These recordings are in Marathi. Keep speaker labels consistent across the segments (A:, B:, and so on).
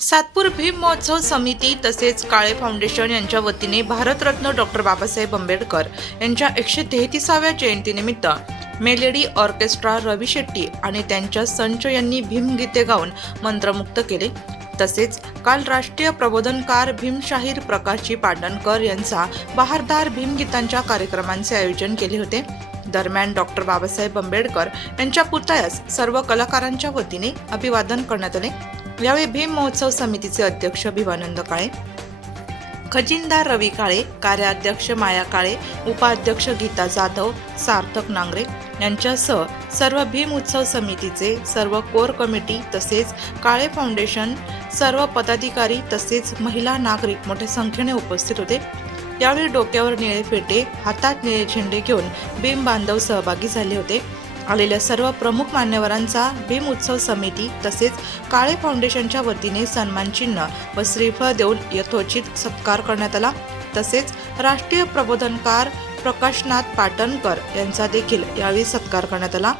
A: सातपूर भीम महोत्सव समिती तसेच काळे फाउंडेशन यांच्या वतीने भारतरत्न डॉक्टर बाबासाहेब आंबेडकर यांच्या एकशे तेहतीसाव्या जयंतीनिमित्त मेलेडी ऑर्केस्ट्रा रवी शेट्टी आणि त्यांच्या संच यांनी भीमगीते गाऊन मंत्रमुक्त केले. तसेच काल राष्ट्रीय प्रबोधनकार भीमशाहीर प्रकाशजी पाडणकर यांचा बहारदार भीमगीतांच्या कार्यक्रमांचे आयोजन केले होते. दरम्यान डॉक्टर बाबासाहेब आंबेडकर यांच्या पुतळ्यास सर्व कलाकारांच्या वतीने अभिवादन करण्यात आले. यावेळी भीम महोत्सव समितीचे अध्यक्ष भिवानंद काळे खजिनदार रवी काळे कार्याध्यक्ष माया काळे उपाध्यक्ष गीता जाधव सार्थक नांगरे यांच्यासह सर्व भीम उत्सव समितीचे सर्व कोर कमिटी तसेच काळे फाउंडेशन सर्व पदाधिकारी तसेच महिला नागरिक मोठ्या संख्येने उपस्थित होते. यावेळी डोक्यावर निळे फेटे हातात निळे झेंडे घेऊन भीम बांधव सहभागी झाले होते. आलेल्या सर्व प्रमुख मान्यवरांचा भीम उत्सव समिती तसेच काळे फाउंडेशनच्या वतीने सन्मान चिन्ह व श्रीफळ देऊन यथोचित सत्कार करण्यात आला. तसेच राष्ट्रीय प्रबोधनकार प्रकाशनाथ पाटणकर यांचा देखील यावेळी सत्कार करण्यात आला.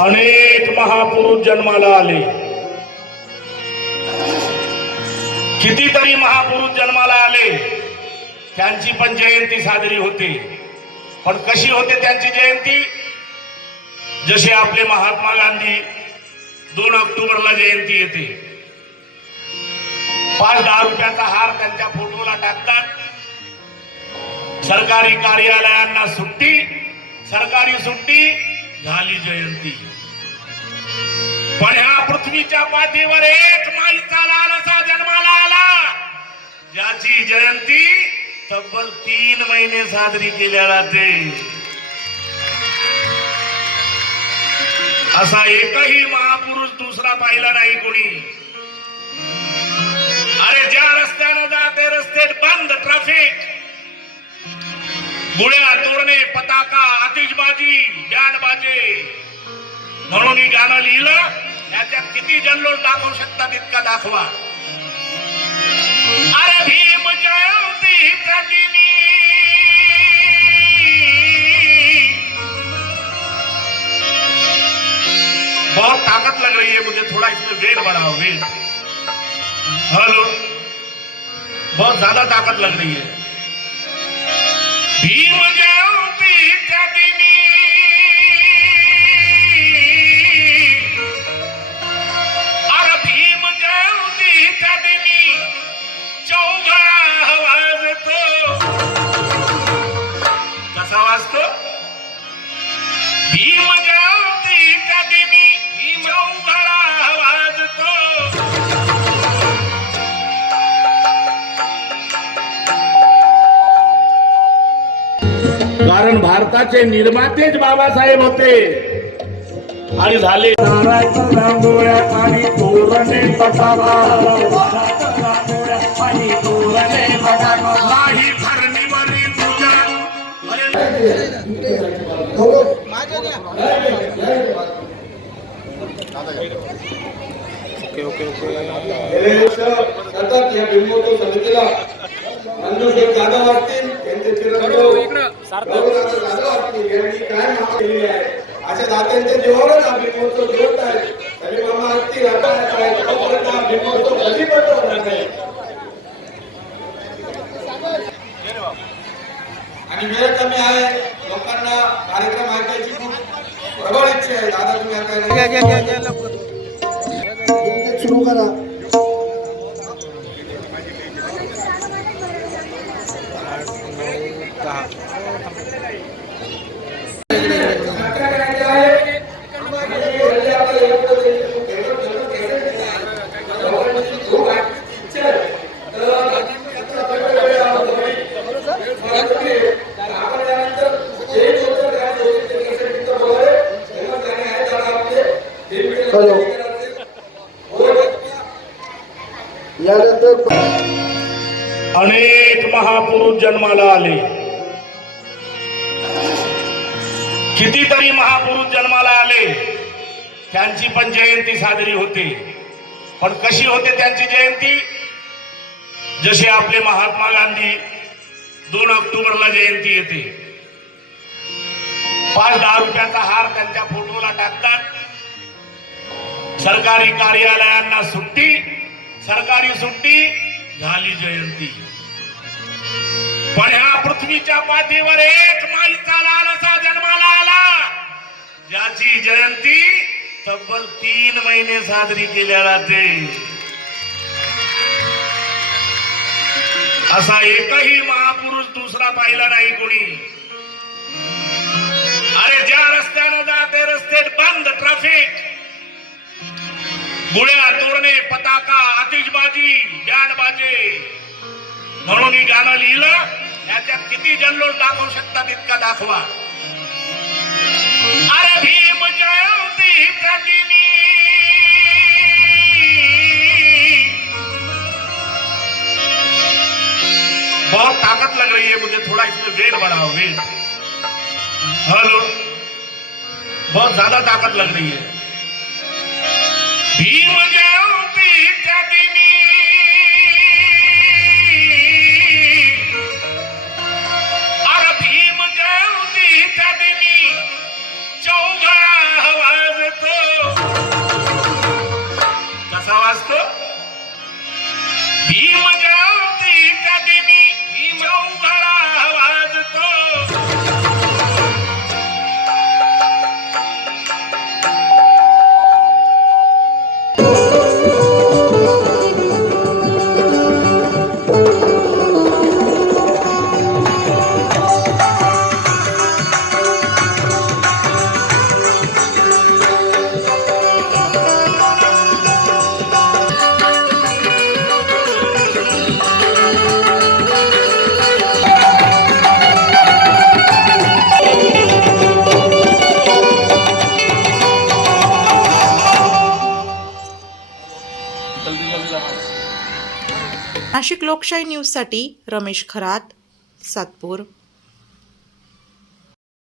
B: अनेक महापुरुष जन्माला आले. कितीतरी महापुरुष जन्माला आले. त्यांची पण जयंती साजरी होते. पण कशी होते त्यांची जयंती? जसे आपले महात्मा गांधी दोन ऑक्टोबरला जयंती येते. पाच दहा रुपयाचा हार त्यांच्या फोटोला टाकतात. सरकारी कार्यालयांना सुट्टी सरकारी सुट्टी झाली जयंती. पण ह्या पृथ्वीच्या पाठीवर एक माणसाला आलासा जन्माला आला. ज्याची जयंती तब्बल तीन महिने साजरी केल्या जाते असा एकही महापुरुष दुसरा पाहिला नाही कोणी. अरे ज्या रस्त्यानं जाते रस्ते बंद ट्रॅफिक गुळ्या तोरणे पताका आतिषबाजी बँड म्हणून ही गाणं लिहिलं याच्यात किती जल्लोष दाखवू शकतात इतका दाखवा. अरे भीम जयंती दिनी बहुत ताकत लग रही है मुझे थोड़ा इसमें वेट बढ़ाओ वेट. हेलो? बहुत ज्यादा ताकत लग रही है। भीम जयंतीच्या भारताचे निर्मातेच बाबासाहेब होते. आणि झाले. आणि तोरणे नाही
C: सतत या समितीला यांचे चिरंजीव अशा दात्यांच्या जीवावरच हा भीमोत्सव जिवंत आहे. तरी मामा तोपर्यंत हा भीमोत्सव कधी होणार नाही. आणि वेळ कमी आहे. लोकांना कार्यक्रम ऐकायची खूप प्रबळ इच्छा आहे. दादा तुम्ही आता
D: सुरू करा.
B: अनेक महापुरुष जन्माला आले. कितीतरी महापुरुष जन्माला आले. त्यांची पण जयंती साजरी होते. पण कशी होते त्यांची जयंती? जसे आपले महात्मा गांधी दोन ऑक्टोबरला जयंती येते. पाच दहा रुपयाचा हार त्यांच्या फोटोला टाकतात. सरकारी कार्यालयांना सुट्टी. सरकारी सुट्टी झाली जयंती. पण ह्या पृथ्वीच्या पाठीवर एक माईचा लालसा जन्माला आला. ज्याची जयंती तब्बल तीन महिने साजरी केल्या जाते. असा एकही महापुरुष दुसरा पाहिला नाही कोणी. अरे ज्या रस्त्यानं जाते रस्ते बंद ट्रॅफिक गुळ्या तोरणे पताका आतिषबाजी बँड बाजे म्हणून ही गाणं लिहिलं याच्यात किती जल्लोष दाखवू शकतात इतका दाखवा. अरे भीम जयंती प्रतिनी. बहुत ताकत लग रही है मुझे थोड़ा इसमें वेट बढ़ाओ वेट. हेलो. बहुत ज्यादा ताकत लग रही है. भीम जयंतीच्या दिनी
A: नाशिक लोकशाही न्यूजसाठी रमेश खरात सातपूर.